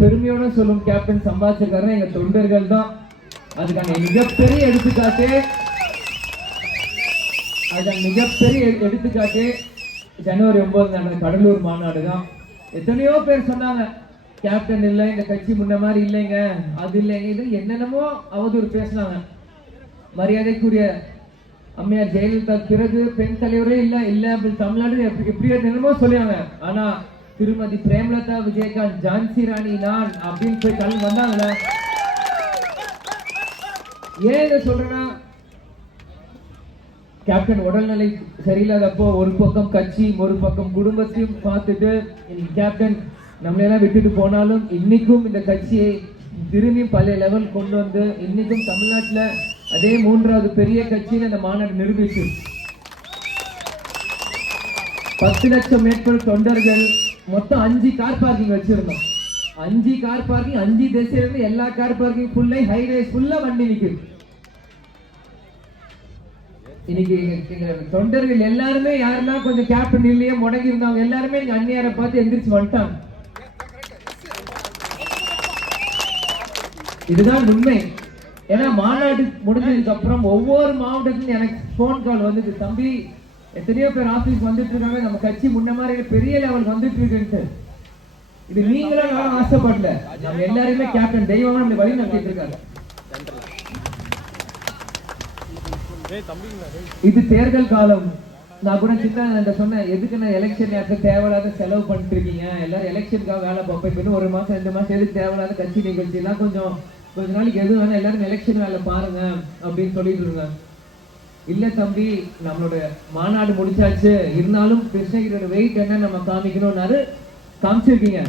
பெருமையோட சொல்லும் கேப்டன் சம்பாதிச்சிருக்காரு எங்க தொண்டர்கள் தான். அதுக்கான மிகப்பெரிய எடுத்துக்காட்டு ஜனவரி 9 நடந்த கடலூர் மாநாடு தான். எத்தனையோ பேர் சொன்னாங்க கேப்டன் இல்லை, இந்த கட்சி முன்ன மாதிரி இல்லைங்க, அது இல்லைங்க, இது என்னென்னமோ அவதூறு பேசினாங்க. மரியாதைக்குரிய அம்மையார் ஜெயலலிதா பிறகு பெண் தலைவரே இல்ல அப்படின்னு தமிழ்நாடு எப்படியோ என்னமோ சொல்லுவாங்க. ஆனா திருமதி பிரேமலதா விஜயகாந்த், ஜான்சி ராணி, நான் அப்படின்னு போய் கலந்து வந்தாங்கல்ல. ஏன் இதை சொல்றேன்னா, கேப்டன் உடல்நிலை சரியில்லாதப்போ ஒரு பக்கம் கட்சி ஒரு பக்கம் குடும்பத்தையும் பார்த்துட்டு இன்னைக்கு கேப்டன் நம்மளெல்லாம் விட்டுட்டு போனாலும் இன்னைக்கும் இந்த கட்சியை திரும்பி பழைய லெவல் கொண்டு வந்து இன்னைக்கும் தமிழ்நாட்டில் அதே 3வது பெரிய கட்சின்னு அந்த மாநாடு நிரூபிச்சு 10 லட்சம் மேற்பட்ட தொண்டர்கள், மொத்தம் 5 கார் பார்க்கிங் வச்சிருந்தோம். 5 கார் பார்க்கிங், 5 திசையில இருந்து எல்லா கார் பார்க்கிங் ஃபுல்லா, ஹைவேஸ் ஃபுல்லா வண்டி நிக்குது. இன்னைக்கு தொண்டர்கள் எல்லாருமே யாருன்னா கொஞ்சம் கேப்டன் இல்லையே முடங்கி இருந்தாங்க எல்லாருமே அந்நியாரை பார்த்து எந்திரிச்சு வந்துட்டாங்க. இதுதான் உண்மை. ஏன்னா மாநாடு முடிஞ்சதுக்கு அப்புறம் ஒவ்வொரு மாவட்டத்திலும் எனக்கு போன் கால் வந்து, தம்பி எத்தனையோ பேர் ஆபீஸ் வந்துட்டு இருக்காங்க, நம்ம கட்சி முன்ன மாதிரி பெரிய லெவல் வந்துட்டு இருக்குன்ட்டு. இது நீங்களும் நான் ஆசைப்படல, நம்ம எல்லாருமே கேப்டன் தெய்வமா நம்ம வழி நடத்திட்டு இருக்காங்க. இது தேர்தல் காலம். நான் கூட சின்ன சொன்னேன், எதுக்கு நான் எலெக்ஷன் நேரத்தில் தேவையில்லாத செலவு பண்ணிட்டு இருக்கீங்க, எல்லாரும் எலெக்ஷனுக்காக வேலை பார்ப்பேன், இன்னும் 1 மாசம் 2 மாசம் எதுக்கு தேவையில்லாத கட்சி நிகழ்ச்சி எல்லாம் கொஞ்ச நாளைக்கு எது வேணா எல்லாரும் எலெக்ஷன் வேலை பாருங்க அப்படின்னு சொல்லிட்டு இருக்காங்க. இல்ல தம்பி, நம்மளோட மாநாடு முடிச்சாச்சு, இருந்தாலும் கிருஷ்ணகிரியோட வெயிட் என்ன நம்ம காமிக்கணும்னாரு, காமிச்சிருக்கீங்க.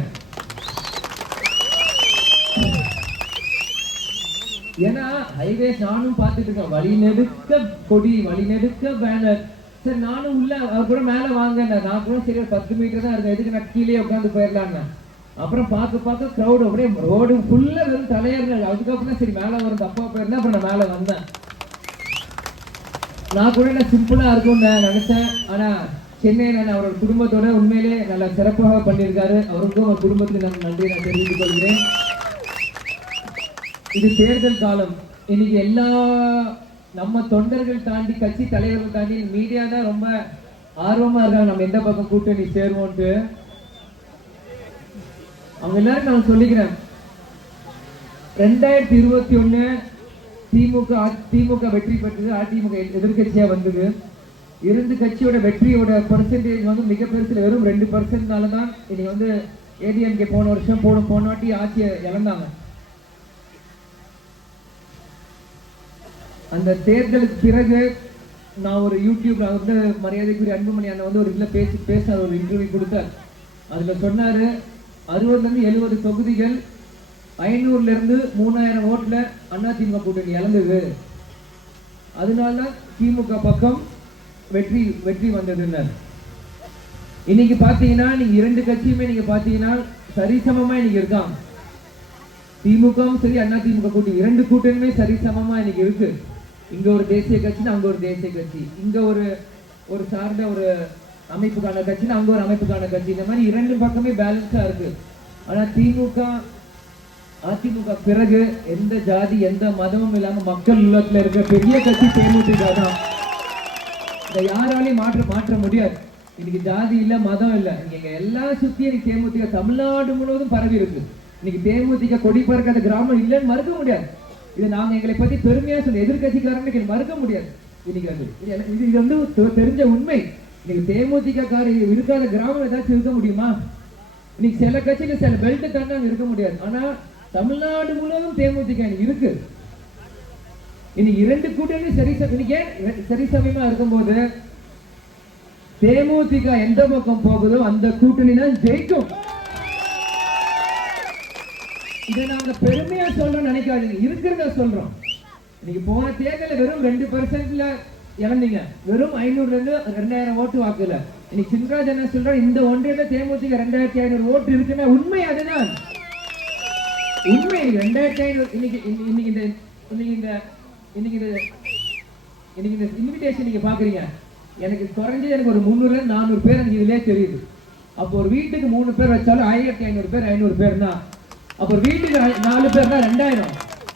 ஏன்னா ஹைவேஸ் நானும் பார்த்துட்டு இருக்கேன், வழி நெடுக்க கொடி, வழி நெடுக்க பேனர். சரி நானும் உள்ள அவர் கூட மேல வாங்க, நான் கூட சரி 10 மீட்டர் தான் இருக்கேன், எதுக்கு நான் கீழே உட்காந்து போயிடலான்னு. அப்புறம் பார்க்க க்ரௌடு அப்படியே ரோடு ஃபுல்லா வெறும் தலையர்கள். அதுக்கப்புறம் சரி மேல வரும் தப்பா போயிருந்தேன், அப்புறம் நான் மேல வந்தேன். நான் கூட என்ன சிம்பிளா இருக்கும்னு நினைச்சேன். ஆனா சென்னையில அவரோட குடும்பத்தோட உண்மையிலே நல்லா சிறப்பாக பண்ணியிருக்காரு. அவருக்கும் அவர் குடும்பத்துக்கு நான் நன்றி நான் தெரிவித்துக் கொள்கிறேன். இது தேர்தல் காலம். இன்னைக்கு எல்லா நம்ம தொண்டர்கள் தாண்டி கட்சி தலைவர்கள் தாண்டி மீடியா தான் ரொம்ப ஆர்வமா இருக்காங்க நம்ம எந்த பக்கம் கூட்டணி சேருவோன்ட்டு. அவங்க எல்லாரும் நான் சொல்லிக்கிறேன், 2021 திமுக வெற்றி பெற்றது, அதிமுக எதிர்கட்சியா வந்தது. 2 கட்சியோட வெற்றியோட பர்சன்டேஜ் வந்து மிக பெருசுல வெறும் 2% தான் இன்னைக்கு ஏடிஎம்கே போன வருஷம் போனாட்டி ஆட்சியை இழந்தாங்க. அந்த தேர்தலுக்கு பிறகு நான் ஒரு யூடியூப்ல மரியாதைக்குரிய அன்புமணி அண்ணன் ஒரு இதுல பேச ஒரு இன்டர்வியூ கொடுத்தார். அதுல சொன்னாரு, 60-70 தொகுதிகள் 500 3000 ஓட்டுல அதிமுக கூட்டணி இழந்தது, அதனால திமுக பக்கம் வெற்றி வந்ததுன்னு. இன்னைக்கு பாத்தீங்கன்னா நீங்க 2 கட்சியுமே நீங்க பாத்தீங்கன்னா சரிசமமா இன்னைக்கு இருக்காங்க. திமுகவும் சரி அதிமுக கூட்டணி 2 கூட்டணியுமே சரிசமமா இன்னைக்கு இருக்கு. இங்க ஒரு தேசிய கட்சி, அங்க ஒரு தேசிய கட்சி, இங்க ஒரு சார்ந்த ஒரு அமைப்புக்கான கட்சி, அங்க ஒரு அமைப்புக்கான கட்சி, இந்த மாதிரி 2 பக்கமே பேலன்ஸா இருக்கு. ஆனா அதிமுக பிறகு எந்த ஜாதி எந்த மதமும் இல்லாம மக்கள் உள்ளத்துல இருக்கிற பெரிய கட்சி தேமுதிக தான். இதை யாராலையும் மாற்ற முடியாது. இன்னைக்கு ஜாதி இல்ல மதம் இல்ல, இங்க எல்லாம் சுத்தி இன்னைக்கு தேமுதிக தமிழ்நாடு முழுவதும் பரவி இருக்கு. இன்னைக்கு தேமுதிக கொடி பறக்காத கிராமம் இல்லைன்னு மறுக்க முடியாது. இதை நாங்க எங்களை பத்தி பெருமையா சொல்ல எதிர்கட்சிக்காரனுக்கு மறுக்க முடியாது. இன்னைக்கு இது தெரிஞ்ச உண்மை. இன்னைக்கு தேமுதிக இருக்காத கிராமம் ஏதாச்சும் இருக்க முடியுமா? இன்னைக்கு சில கட்சியில சில பெல்ட் தாண்டி அங்க இருக்க முடியாது. ஆனா தமிழ்நாடு முழுவதும் தேமுதிக இருக்கு. இன்னைக்கு 2 கூட்டணி சரிசமயமா இருக்கும்போது தேமுதிக எந்த பக்கம் போகுதோ அந்த கூட்டணி தான் ஜெயிக்கும். இதை நாங்க பெருமையா சொல்றோம் நினைக்காதீங்க, இருக்கிறத சொல்றோம். இன்னைக்கு போன தேர்தல வெறும் 2% இழந்தீங்க, வெறும் 500-2000 ஓட்டு வாக்குல. இன்னைக்கு சின்ராஜ் என்ன சொல்ற, இந்த ஒன்றிய தேமுதிக 2500 ஓட்டு இருக்குன்னா உண்மை அதுதான் உண்மை. 2500 இன்னைக்கு இந்த இன்விடேஷன் நீங்க பாக்குறீங்க, எனக்கு குறைஞ்சது எனக்கு ஒரு 300-400 பேர் எனக்கு இதுலயே தெரியுது. அப்போ ஒரு வீட்டுக்கு 3 பேர் வச்சாலும் 1500 பேர் 500 பேர் தான். அப்ப வீட்டுக்கு 4 பேர் தான் 2000.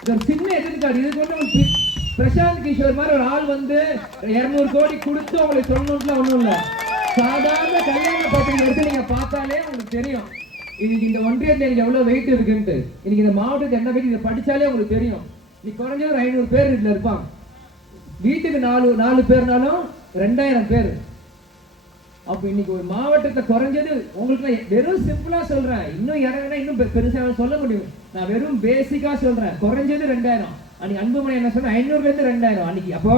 இது ஒரு சின்ன எதிர்காடு. இதுக்கு வந்து பிரசாந்த் கிஷோர் மாதிரி ஒரு ஆள் வந்து 200 கோடி கொடுத்து உங்களுக்கு சொல்லணும்ல ஒண்ணும் இல்ல. சாதாரண கல்யாண பத்திரிகை எடுத்து நீங்க பார்த்தாலே உங்களுக்கு தெரியும் இன்னைக்கு இந்த ஒன்றியத்துல எனக்கு எவ்வளவு வெயிட் இருக்குன்ட்டு. இன்னைக்கு இந்த மாவட்டத்துக்கு என்ன வெயிட் இதை படிச்சாலே உங்களுக்கு தெரியும். நீ குறைஞ்சது ஒரு 500 பேர் இதுல இருப்பாங்க. வீட்டுக்கு 4 பேர்னாலும் 2000 பேர். அப்ப இன்னைக்கு ஒரு மாவட்டத்தை குறைஞ்சது உங்களுக்கு வெறும் சிம்பிளா சொல்றேன். இன்னும் இறங்கினா இன்னும் பெருசா சொல்ல முடியும். நான் வெறும் பேசிக்கா சொல்றேன். குறைஞ்சது 2000. அன்னைக்கு அன்புமணி என்ன சொன்ன 500ல இருந்து 2000 அன்னைக்கு. அப்போ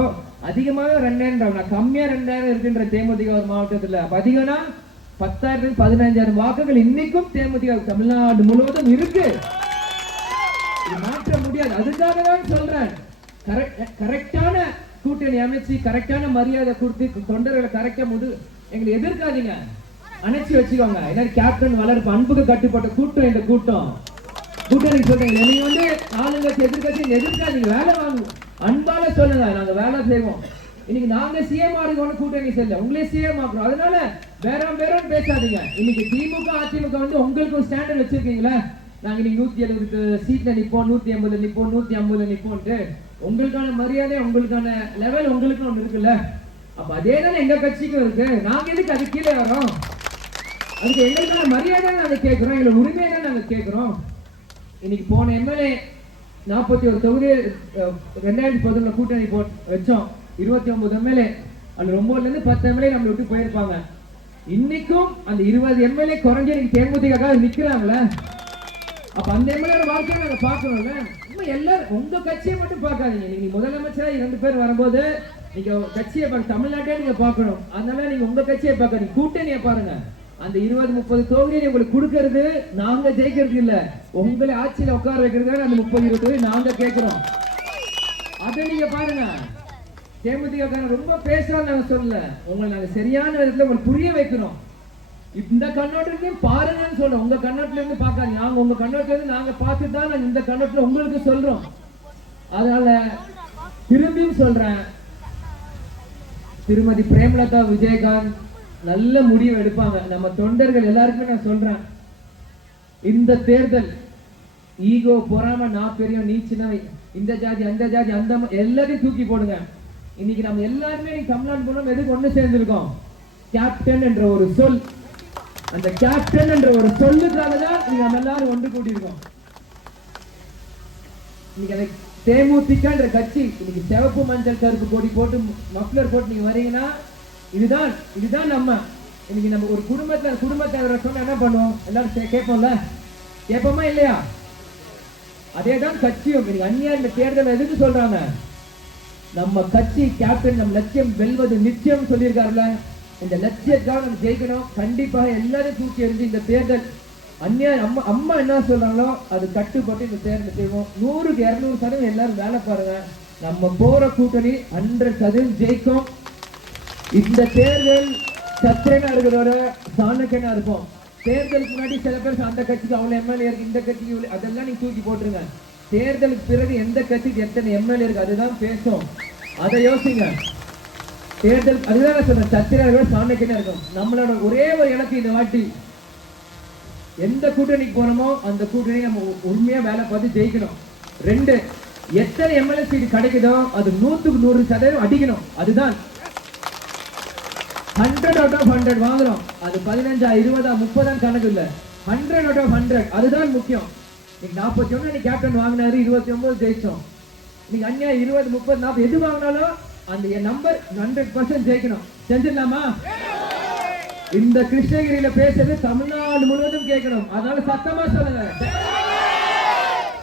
அதிகமாக 2000, நான் கம்மியா 2000 இருக்குன்ற தேமுதிக ஒரு மாவட்டத்துல. அப்ப அதிகம்னா 10,000 15,000 வாக்குகள் இன்னைக்கும் தேமுதிக தமிழ்நாடு முழுவதும் இருக்கு. மாற்ற முடியாது. அதுக்காக தான் சொல்றேன், கரெக்டான கூட்டணி அமைச்சு கரெக்டான மரியாதை கொடுத்து தொண்டர்களை கரெக்டா எங்களை எதிர்க்காதீங்க, அணைச்சி வச்சுக்கோங்க. ஏன்னா கேப்டன் வளர்ப்பு அன்புக்கு கட்டுப்பட்ட கூட்டம் இந்த கூட்டம். கூட்டணி சொல்றீங்க நீங்க வந்து ஆளுங்கட்சி எதிர்கட்சி எதிர்க்காதீங்க, வேலை வாங்குவோம். அன்பால சொல்லுங்க, நாங்க வேலை செய்வோம். இன்னைக்கு நாங்க சிஎம் ஆடுவோம்னு கூட்டணி செல்ல உங்களே சிஎம் ஆக்குறோம். அதனால வேற பேசாதீங்க. இன்னைக்கு திமுக அதிமுக வந்து உங்களுக்கு ஒரு ஸ்டாண்டர்ட் வச்சிருக்கீங்களா? நாங்க இன்னைக்கு 170 சீட்ல நிப்போம், 180 நிப்போம், 150 நிப்போம்ட்டு. உங்களுக்கான மரியாதை உங்களுக்கான லெவல் உங்களுக்கு ஒண்ணு இருக்குல்ல. அப்ப அதே தானே எங்க கட்சிக்கும் இருக்கு. நாங்க எதுக்கு அது கீழே வரோம்? அதுக்கு எங்களுக்கான மரியாதை நாங்க கேட்கிறோம், எங்களுக்கு உரிமையை தான் நாங்க கேட்கிறோம். இன்னைக்கு போன எம்எல்ஏ 41 தொகுதி 2010 கூட்டணி வச்சோம். 29 எம்எல்ஏ, அது 9ல இருந்து 10 எம்எல்ஏ நம்மளை விட்டு போயிருப்பாங்க. இன்னைக்கும் அந்த 20 எம்எல்ஏ குறைஞ்ச இன்னைக்கு தேமுதிக நிக்கிறாங்களே. அப்ப அந்த எம்எல்ஏ வாழ்க்கையை நாங்க பாக்கணும்ல. எல்லாரும் உங்க கட்சியை மட்டும் பார்க்காதீங்க. நீங்க முதலமைச்சரா 2 பேர் வரும்போது நீங்க கட்சியை தமிழ்நாட்டே நீங்க பார்க்கணும். அதனால நீங்க உங்க கட்சியை பார்க்காதீங்க, கூட்டணியை பாருங்க. அந்த 20-30 தொகுதியை உங்களுக்கு கொடுக்கறது நாங்க ஜெயிக்கிறது இல்ல, உங்களை ஆட்சியில உட்கார வைக்கிறது. அந்த 30-20 தொகுதி நாங்க கேட்கிறோம். அதை நீங்க பாருங்க. தேமுதிக ரொம்ப பேசுறாங்க, நாங்க சொல்லல. உங்களை நாங்க சரியான விதத்துல உங்களுக்கு புரிய வைக்கிறோம். இந்த கண்ணோட்டத்தையும் பாருங்கன்னு சொல்றோம். உங்க கண்ணோட்டத்துல இருந்து பாக்காதீங்க, நாங்க உங்க கண்ணோட்டத்துல இருந்து நாங்க பார்த்துட்டு தான் நாங்க இந்த கண்ணோட்டத்துல உங்களுக்கு சொல்றோம். அதனால திரும்பியும் சொல்றேன், திருமதி பிரேமலதா விஜயகாந்த் நல்ல முடிவு எடுப்பாங்க. நம்ம தொண்டர்கள் எல்லாருக்குமே நான் சொல்றேன், இந்த தேர்தல் ஈகோ பொறாம நான் பெரிய நீ சின்ன இந்த ஜாதி அந்த ஜாதி அந்த எல்லாத்தையும் தூக்கி போடுங்க. இன்னைக்கு நம்ம எல்லாருமே தமிழ்நாடு மூலம் எதுக்கு ஒண்ணு சேர்ந்திருக்கோம்? கேப்டன் என்ற ஒரு சொல். அந்த கேப்டன் என்ற ஒரு சொல்லுக்காக தான் நீங்க நம்ம எல்லாரும் ஒன்று கூட்டியிருக்கோம். இன்னைக்கு அதை தேமுதிக என்ற கட்சி இன்னைக்கு சிவப்பு மஞ்சள் கருப்பு கொடி போட்டு மஃப்ளர் போட்டு நீங்க வரீங்கன்னா இதுதான் நம்ம இன்னைக்கு நம்ம ஒரு குடும்பத்தை சொன்னா என்ன பண்ணுவோம்? எல்லாரும் கேட்போம்ல, கேட்போமா இல்லையா? அதேதான் கட்சியும். இன்னைக்கு அந்நியா இந்த தேர்தல் எதுக்கு சொல்றாங்க? நம்ம கட்சி கேப்டன் நம்ம லட்சியம் வெல்வது நிச்சயம் சொல்லியிருக்காருல்ல. இந்த லட்சியத்தான் நம்ம ஜெயிக்கணும். கண்டிப்பாக எல்லாரும் தூக்கி எறிஞ்சு இந்த தேர்தல் அந்நியாயம் அம்மா என்ன சொல்றாங்களோ அது கட்டுப்பட்டு இந்த தேர்தல் செய்வோம். 100க்கு 200% எல்லாரும் வேலை பாருங்க. நம்ம போற கூட்டணி 100% ஜெயிக்கும். இந்த தேர்தல் சத்திரனா இருக்கிறோட சாணக்கியனா இருப்போம். தேர்தலுக்கு முன்னாடி சில பேர் அந்த கட்சிக்கு அவ்வளவு எம்எல்ஏ இருக்கு, இந்த கட்சிக்கு அதெல்லாம் நீங்க தூக்கி போட்டுருங்க. தேர்தலுக்கு பிறகு எந்த கட்சிக்கு எத்தனை எம்எல்ஏ இருக்கு அதுதான் பேசும். அதை யோசிங்க. தேர்தல் அதுதான் சொல்றேன், சத்திரனா சாணக்கியனா இருக்கும். நம்மளோட ஒரே ஒரு இலக்கு இந்த வாட்டி எந்த கூட்டணிக்கு போனோமோ அந்த கூட்டணி நம்ம உண்மையா வேலை பார்த்து ஜெயிக்கணும். 2, எத்தனை எம்எல்ஏ சீட் கிடைக்குதோ அது 100க்கு 100% அடிக்கணும். அதுதான் 100 out of 100 வாங்குறோம். அது 15 20 30 கணக்கு இல்ல, 100 out of 100 அதுதான் முக்கியம். நீங்க 41 நீ கேப்டன் வாங்கினாரு, 29 ஜெயிச்சோம். நீங்க அந்நியா 20 30 40 எது வாங்கினாலும் அந்த நம்பர் 100% ஜெயிக்கணும். செஞ்சிடலாமா? இந்த கிருஷ்ணகிரியில பேசுறது தமிழ்நாடு முழுவதும் கேட்கணும். அதனால சத்தமா சொல்லுங்க,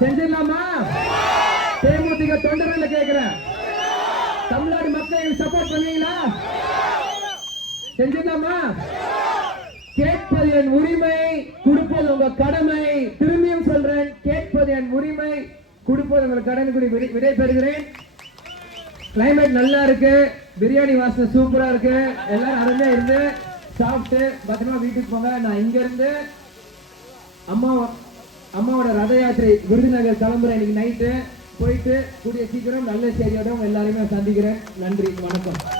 செஞ்சிடலாமா? தேமுதிக தொண்டர்களை கேட்கிறேன், தமிழ்நாடு மக்களை சப்போர்ட் பண்ணுவீங்களா? செஞ்சிடலாமா? கேட்பது என் உரிமை, கொடுப்பது உங்க கடமை. திரும்பியும் சொல்றேன், கேட்பது என் உரிமை, கொடுப்பது உங்க கடமை. கூடி விடை பெறுகிறேன். கிளைமேட் நல்லா இருக்கு, பிரியாணி வாசனை சூப்பரா இருக்கு. எல்லாரும் அருமையா இருந்து சாப்பிட்டு பத்திரமா வீட்டுக்கு போங்க. நான் இங்க இருந்து அம்மாவோட ரத யாத்திரை விருதுநகர் கிளம்புறேன். இன்னைக்கு நைட்டு போயிட்டு கூடிய சீக்கிரம் நல்ல செய்தியோட எல்லாருமே சந்திக்கிறேன். நன்றி, வணக்கம்.